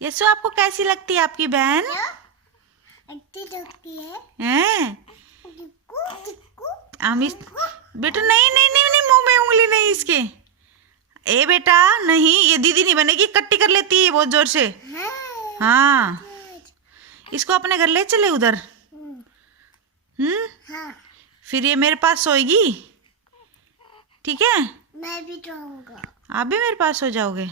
यशु आपको कैसी लगती है आपकी बहन? अच्छी लगती है। हैं? चिक्कू बेटा नहीं नहीं नहीं नहीं, मुंह में उंगली नहीं इसके। ए बेटा नहीं, ये दीदी नहीं बनेगी, कट्टी कर लेती है बहुत जोर से। हाँ, इसको अपने घर ले चले उधर। हाँ। फिर ये मेरे पास सोएगी, ठीक है? मैं भी जाऊंगा। आप भी मेरे पास हो जाओगे?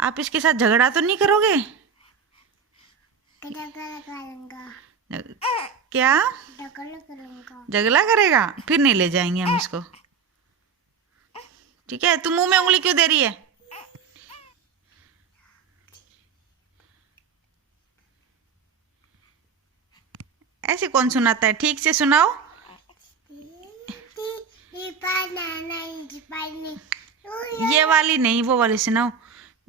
आप इसके साथ झगड़ा तो नहीं करोगे? क्या झगड़ा करेगा? फिर नहीं ले जाएंगे हम इसको, ठीक है? तू मुंह में उंगली क्यों दे रही है? ऐसे कौन सुनाता है? ठीक से सुनाओ। ये वाली नहीं, वो वाली सुनाओ।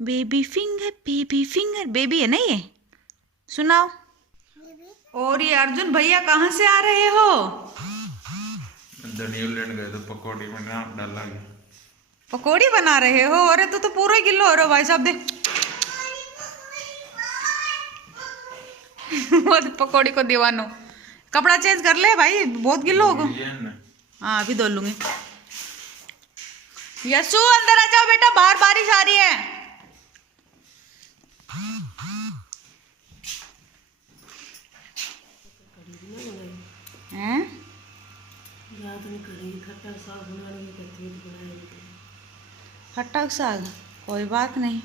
बेबी फिंगर बेबी है ना ये, सुनाओ। और ये अर्जुन भैया कहाँ से आ रहे हो? न्यूजीलैंड गए तो पकौड़ी बना डाला। पकौड़ी बना रहे हो? अरे तो पूरा ही गिल्लो हो रहा भाई साहब, देख। वो पकौड़ी को दीवानो। कपड़ा चेंज कर ले भाई, बहुत गिल्लो होगा। हाँ अभी धो लूंगी। यशु अंदर आ जाओ बेटा, बाहर बारिश आ रही है। हैं? खट्टा साग कोई बात नहीं,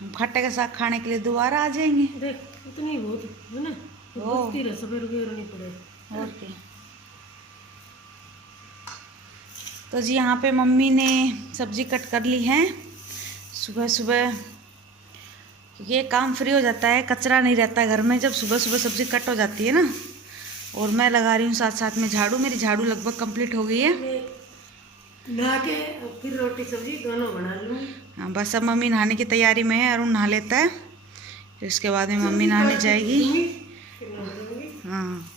हम खट्टे का साग खाने के लिए दोबारा आ जाएंगे। देख इतनी बहुत है ना, नहीं पड़े। और क्या। तो जी यहाँ पे मम्मी ने सब्जी कट कर ली है सुबह सुबह, क्योंकि ये काम फ्री हो जाता है, कचरा नहीं रहता है घर में जब सुबह सुबह सब्जी कट हो जाती है ना। और मैं लगा रही हूँ साथ साथ में झाड़ू। मेरी झाड़ू लगभग कंप्लीट हो गई है। नहा के फिर रोटी सब्जी दोनों बना लूँ। हाँ बस अब मम्मी नहाने की तैयारी में है। अरुण नहा लेता है, फिर उसके बाद में मम्मी नहाने जाएगी। हाँ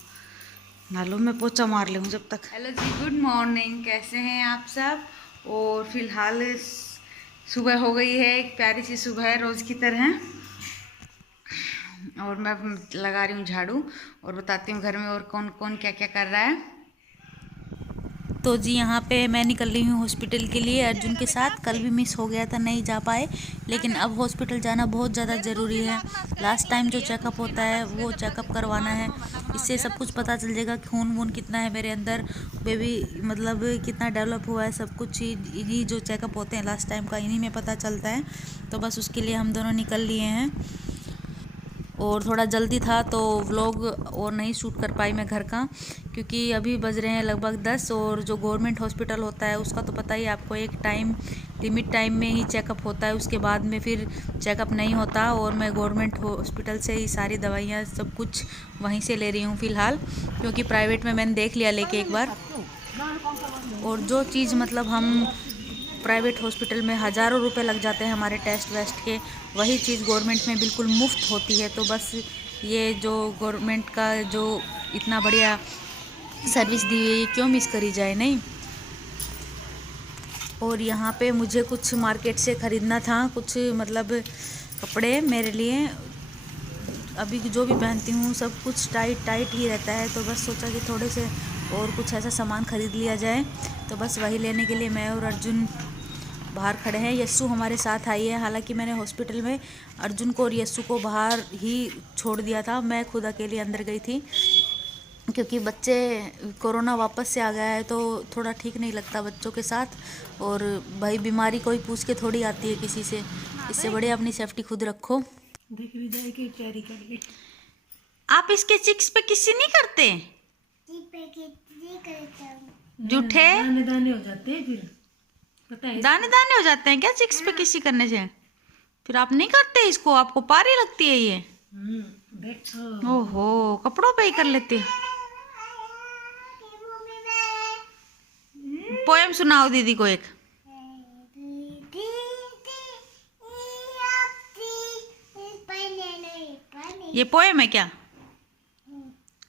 नहा लो, मैं पोछा मार लूँ जब तक। हेलो जी, गुड मॉर्निंग, कैसे हैं आप सब? और फिलहाल सुबह हो गई है, एक प्यारी सी सुबह है रोज़ की तरह। और मैं लगा रही हूँ झाड़ू और बताती हूँ घर में और कौन कौन क्या क्या कर रहा है। तो जी यहाँ पे मैं निकल रही हूँ हॉस्पिटल के लिए अर्जुन के साथ। कल भी मिस हो गया था, नहीं जा पाए, लेकिन अब हॉस्पिटल जाना बहुत ज़्यादा ज़रूरी है। लास्ट टाइम जो चेकअप होता है वो चेकअप करवाना है। इससे सब कुछ पता चल जाएगा, खून वून कितना है मेरे अंदर, बेबी मतलब कितना डेवलप हुआ है, सब कुछ इन्हीं जो चेकअप होते हैं लास्ट टाइम का, इन्हीं में पता चलता है। तो बस उसके लिए हम दोनों निकल लिए हैं। और थोड़ा जल्दी था तो व्लॉग और नहीं शूट कर पाई मैं घर का, क्योंकि अभी बज रहे हैं लगभग 10। और जो गवर्नमेंट हॉस्पिटल होता है उसका तो पता ही आपको, एक टाइम लिमिट टाइम में ही चेकअप होता है, उसके बाद में फिर चेकअप नहीं होता। और मैं गवर्नमेंट हॉस्पिटल से ही सारी दवाइयाँ सब कुछ वहीं से ले रही हूँ फ़िलहाल, क्योंकि प्राइवेट में मैंने देख लिया लेके एक बार। और जो चीज़ मतलब हम प्राइवेट हॉस्पिटल में हज़ारों रुपए लग जाते हैं हमारे टेस्ट वेस्ट के, वही चीज़ गवर्नमेंट में बिल्कुल मुफ्त होती है। तो बस ये जो गवर्नमेंट का जो इतना बढ़िया सर्विस दी हुई है, क्यों मिस करी जाए, नहीं। और यहाँ पे मुझे कुछ मार्केट से ख़रीदना था, कुछ मतलब कपड़े मेरे लिए। अभी जो भी पहनती हूँ सब कुछ टाइट टाइट ही रहता है, तो बस सोचा कि थोड़े से और कुछ ऐसा सामान ख़रीद लिया जाए। तो बस वही लेने के लिए मैं और अर्जुन बाहर खड़े हैं। यस्सु हमारे साथ आई है, हालांकि मैंने हॉस्पिटल में अर्जुन को और यस्सु को बाहर ही छोड़ दिया था, मैं खुद अकेली अंदर गई थी, क्योंकि बच्चे कोरोना वापस से आ गया है तो थोड़ा ठीक नहीं लगता बच्चों के साथ। और भाई बीमारी कोई पूछ के थोड़ी आती है किसी से, इससे बढ़िया अपनी सेफ्टी खुद रखो। देख भी जाएगी तैयारी करके। आप इसके चिक्स पे किसी नहीं करते? जूठे दाने दाने हो जाते हैं, फिर पता है दाने दाने हो जाते हैं क्या चिक्स पे किसी करने से? फिर आप नहीं करते इसको, आपको पारी लगती है ये? देखो ओहो, कपड़ों पे ही कर लेते। पोएम सुनाओ दीदी को एक। ये पोएम है क्या?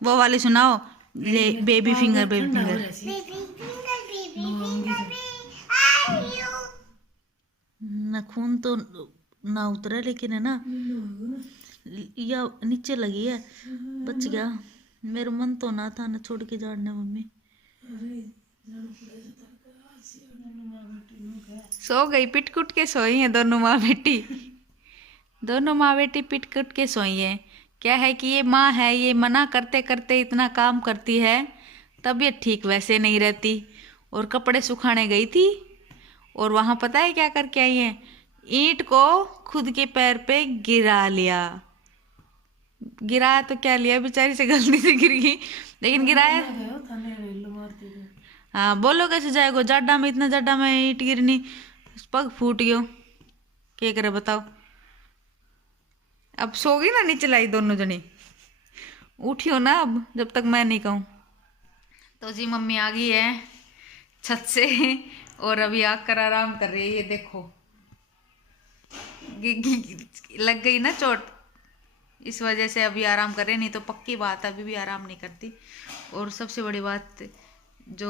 वो वाली सुनाओ, बेबी फिंगर बेबी फिंगर। नखून तो ना उतरा, लेकिन है ना या नीचे लगी है, बच गया। मेरा मन तो ना था ना छोड़ के जाने मम्मी। सो गई, पिट कुट के सोई है दोनों माँ बेटी। दोनों माँ बेटी पिट कुट के सोई है। क्या है कि ये माँ है, ये मना करते करते इतना काम करती है, तबीयत ठीक वैसे नहीं रहती। और कपड़े सुखाने गई थी और वहाँ पता है क्या करके आई है, ईंट को खुद के पैर पे गिरा लिया। गिराया तो क्या लिया, बेचारी से गलती से गिर गई, लेकिन गिराया। हाँ बोलो कैसे जाएगा, जाडा में, इतना जाडा में ईंट गिरनी, पग फूट गयो, क्या करे बताओ। अब सो गई ना नीचे लाई दोनों जनी, उठियो ना अब जब तक मैं नहीं कहूँ। तो जी मम्मी आ गई है छत से और अभी आकर आराम कर रही है। ये देखो लग गई ना चोट, इस वजह से अभी आराम कर रहे, नहीं तो पक्की बात अभी भी आराम नहीं करती। और सबसे बड़ी बात जो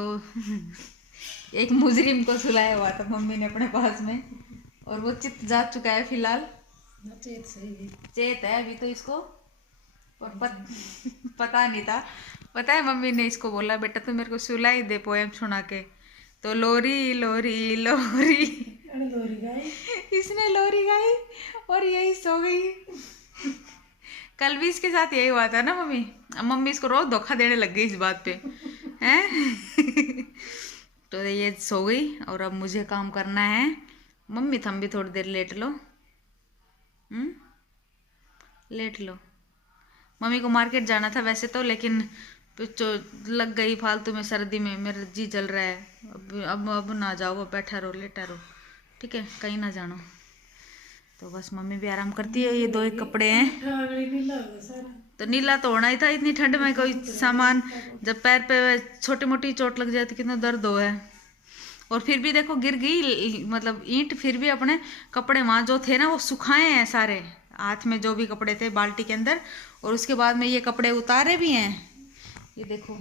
एक मुजरिम को सुलाया हुआ था मम्मी ने अपने पास में, और वो चित जा चुका है फिलहाल। चेत है अभी तो इसको, और पता नहीं था। पता है मम्मी ने इसको बोला, बेटा तू मेरे को सुला ही दे पोएम सुना के, तो लोरी लोरी लोरी इसने लोरी गाई और यही सो गई। कल भी इसके साथ यही हुआ था ना मम्मी। अब मम्मी इसको रोज धोखा देने लग गई इस बात पे हैं। तो ये सो गई और अब मुझे काम करना है। मम्मी तुम भी थोड़ी देर लेट लो, लेट लो। मम्मी को मार्केट जाना था वैसे तो, लेकिन लग गई फालतू में, सर्दी में मेरा जी जल रहा है। अब ना जाओ, अब बैठा रहो, लेटा रहो, ठीक है, कहीं ना जानो। तो बस मम्मी भी आराम करती है। ये दो एक कपड़े हैं, तो नीला तो होना ही था, इतनी ठंड में कोई सामान, जब पैर पे छोटी मोटी चोट लग जाती कितना दर्द हो है। और फिर भी देखो गिर गई, मतलब ईंट, फिर भी अपने कपड़े वहाँ जो थे ना वो सुखाए हैं सारे, हाथ में जो भी कपड़े थे बाल्टी के अंदर, और उसके बाद में ये कपड़े उतारे भी हैं। ये देखो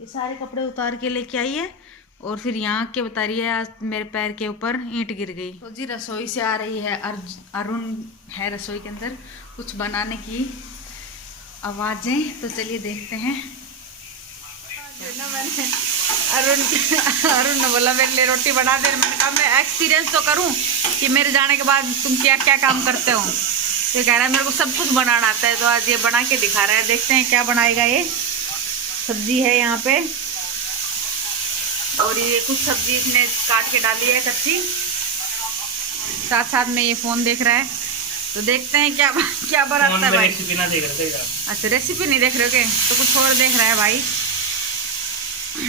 ये सारे कपड़े उतार के लेके आई है, और फिर यहाँ के बता रही है आज मेरे पैर के ऊपर ईंट गिर गई। तो जी रसोई से आ रही है अरुण है रसोई के अंदर, कुछ बनाने की आवाज़ें, तो चलिए देखते हैं। मैंने अरुण ने बोला मेरे लिए रोटी बना दे। मैंने कहा मैं एक्सपीरियंस तो करूं कि मेरे जाने के बाद तुम क्या क्या काम करते हो। तो कह रहा है मेरे को सब कुछ बनाना आता है, तो आज ये बना के दिखा रहा है, देखते हैं क्या बनाएगा। ये सब्जी है यहाँ पे, और ये कुछ सब्जी इसने काट के डाली है कच्ची, साथ साथ में ये फ़ोन देख रहा है। तो देखते हैं क्या क्या बनाता है भाई। रेसिपी ना देख रहे हो? अच्छा रेसिपी नहीं देख रहे हो क्या? तो कुछ और देख रहा है भाई।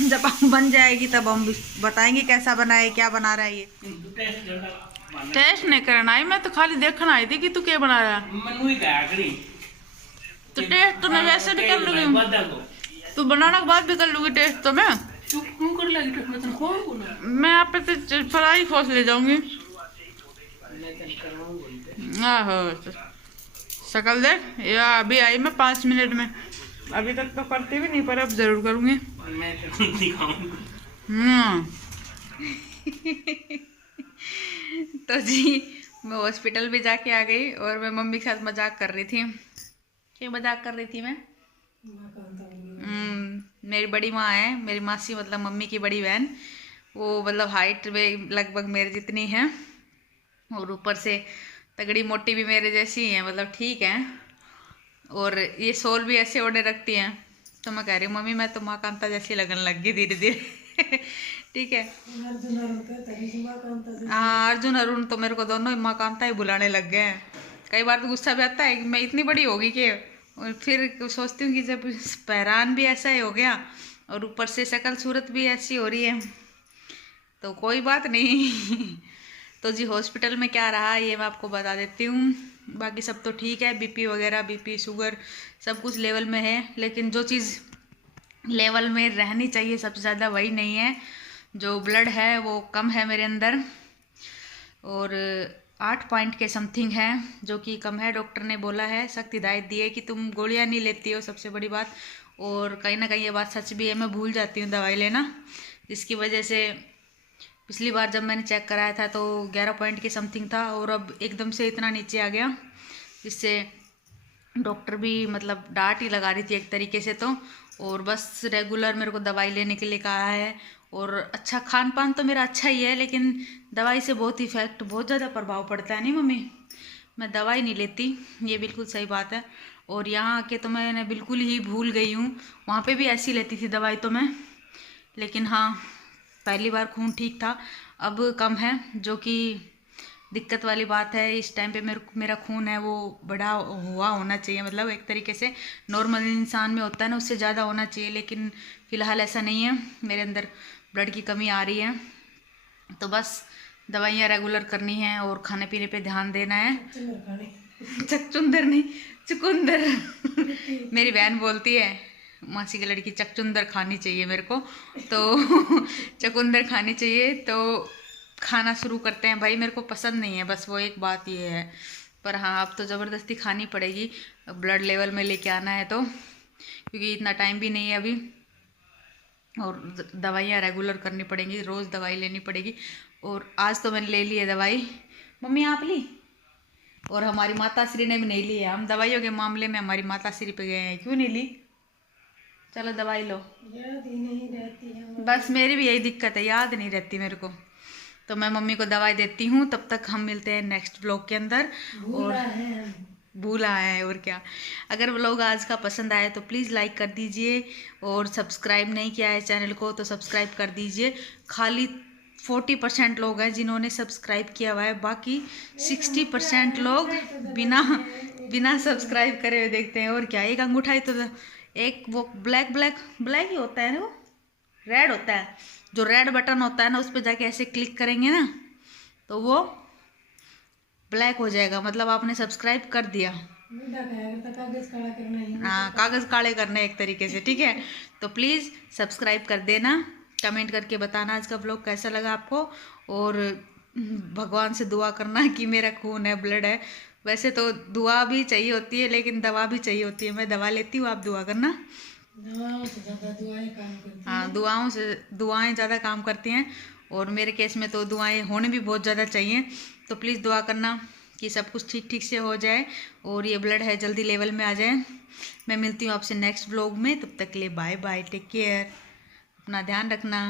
जब बन जाएगी तब हम बताएंगे कैसा बना है, क्या बना रहा है ये। टेस्ट नहीं करना आई, मैं तो खाली देखना आई थी कि तू क्या बना रहा है। तो टेस्ट तो मैं वैसे भी कर लूंगी, तू बनाने के बाद भी कर लूंगी टेस्ट तो मैं यहाँ पे तो फ्राई खोस ले जाऊंगी। आहो शकल देख, या अभी आई मैं 5 मिनट में, अभी तक तो करती भी नहीं, पर अब जरूर करूंगी। तो जी मैं हॉस्पिटल भी जाके आ गई, और मैं मम्मी के साथ मजाक कर रही थी। क्या मजाक कर रही थी मैं? मेरी बड़ी माँ है, मेरी मासी मतलब मम्मी की बड़ी बहन, वो मतलब हाइट में लगभग मेरे जितनी है, और ऊपर से तगड़ी मोटी भी मेरे जैसी है, मतलब ठीक है। और ये सोल भी ऐसे ओढ़े रखती हैं। तो मैं कह रही हूँ मम्मी मैं तो माँ कांता जैसी लगने लग गई धीरे धीरे। ठीक है। हाँ अर्जुन अरुण तो मेरे को दोनों माँ कांता ही बुलाने लग गए हैं। कई बार तो गुस्सा भी आता है कि मैं इतनी बड़ी होगी कि, और फिर सोचती हूँ कि जब पहरान भी ऐसा ही हो गया और ऊपर से शक्ल सूरत भी ऐसी हो रही है तो कोई बात नहीं। तो जी हॉस्पिटल में क्या रहा ये मैं आपको बता देती हूँ। बाकी सब तो ठीक है, बीपी वगैरह, बीपी शुगर सब कुछ लेवल में है, लेकिन जो चीज़ लेवल में रहनी चाहिए सबसे ज़्यादा वही नहीं है। जो ब्लड है वो कम है मेरे अंदर, और 8 पॉइंट के समथिंग है, जो कि कम है। डॉक्टर ने बोला है, सख्त हिदायत दी है कि तुम गोलियां नहीं लेती हो, सबसे बड़ी बात। और कहीं ना कहीं ये बात सच भी है, मैं भूल जाती हूँ दवाई लेना, जिसकी वजह से पिछली बार जब मैंने चेक कराया था तो 11 पॉइंट के समथिंग था और अब एकदम से इतना नीचे आ गया, जिससे डॉक्टर भी मतलब डांट ही लगा रही थी एक तरीके से। तो और बस रेगुलर मेरे को दवाई लेने के लिए कहा है। और अच्छा खान पान तो मेरा अच्छा ही है, लेकिन दवाई से बहुत इफेक्ट, बहुत ज़्यादा प्रभाव पड़ता है। नहीं मम्मी, मैं दवाई नहीं लेती, ये बिल्कुल सही बात है। और यहाँ आके तो मैंने बिल्कुल ही भूल गई हूँ, वहाँ पे भी ऐसी लेती थी दवाई तो मैं। लेकिन हाँ, पहली बार खून ठीक था, अब कम है, जो कि दिक्कत वाली बात है। इस टाइम पे मेरा खून है वो बड़ा हुआ होना चाहिए, मतलब एक तरीके से नॉर्मल इंसान में होता है ना, उससे ज़्यादा होना चाहिए। लेकिन फ़िलहाल ऐसा नहीं है, मेरे अंदर ब्लड की कमी आ रही है। तो बस दवाइयाँ रेगुलर करनी है और खाने पीने पे ध्यान देना है। चकचुंदर नहीं, चुकंदर मेरी बहन बोलती है, मासी की लड़की, चकचुंदर खानी चाहिए मेरे को, तो चुकंदर खानी चाहिए। तो खाना शुरू करते हैं भाई, मेरे को पसंद नहीं है, बस वो एक बात ये है। पर हाँ, अब तो ज़बरदस्ती खानी पड़ेगी, ब्लड लेवल में लेके आना है तो, क्योंकि इतना टाइम भी नहीं है अभी। और दवाइयाँ रेगुलर करनी पड़ेंगी, रोज़ दवाई लेनी पड़ेगी। और आज तो मैंने ले ली है दवाई। मम्मी आप ली? और हमारी माता श्री ने भी नहीं ली है। हम दवाइयों के मामले में हमारी माता श्री पे गए हैं, क्यों नहीं ली? चलो दवाई लो। याद ही नहीं रहती है। बस मेरी भी यही दिक्कत है, याद नहीं रहती मेरे को। तो मैं मम्मी को दवाई देती हूँ, तब तक हम मिलते हैं नेक्स्ट ब्लॉग के अंदर। और भूला है और क्या। अगर व्लॉग आज का पसंद आए तो प्लीज़ लाइक कर दीजिए, और सब्सक्राइब नहीं किया है चैनल को तो सब्सक्राइब कर दीजिए। खाली 40% लोग हैं जिन्होंने सब्सक्राइब किया हुआ है, बाकी 60% लोग बिना सब्सक्राइब करे हुए देखते हैं। और क्या, एक अंगूठा ही तो, एक वो ब्लैक ही होता है ना, वो रेड होता है, जो रेड बटन होता है ना, उस पर जाके ऐसे क्लिक करेंगे ना तो वो ब्लैक हो जाएगा, मतलब आपने सब्सक्राइब कर दिया। हाँ, कागज़ काले करने एक तरीके से, ठीक है। तो प्लीज़ सब्सक्राइब कर देना, कमेंट करके बताना आज का ब्लॉग कैसा लगा आपको। और भगवान से दुआ करना कि मेरा खून है, ब्लड है। वैसे तो दुआ भी चाहिए होती है, लेकिन दवा भी चाहिए होती है। मैं दवा लेती हूँ, आप दुआ करना। दवाओं से ज़्यादा दुआएं काम करती हैं। हाँ, दुआएं ज़्यादा काम करती हैं, और मेरे केस में तो दुआएं होने भी बहुत ज़्यादा चाहिए। तो प्लीज़ दुआ करना कि सब कुछ ठीक से हो जाए और ये ब्लड है जल्दी लेवल में आ जाए। मैं मिलती हूँ आपसे नेक्स्ट ब्लॉग में, तब तक के लिए बाय बाय, टेक केयर, अपना ध्यान रखना।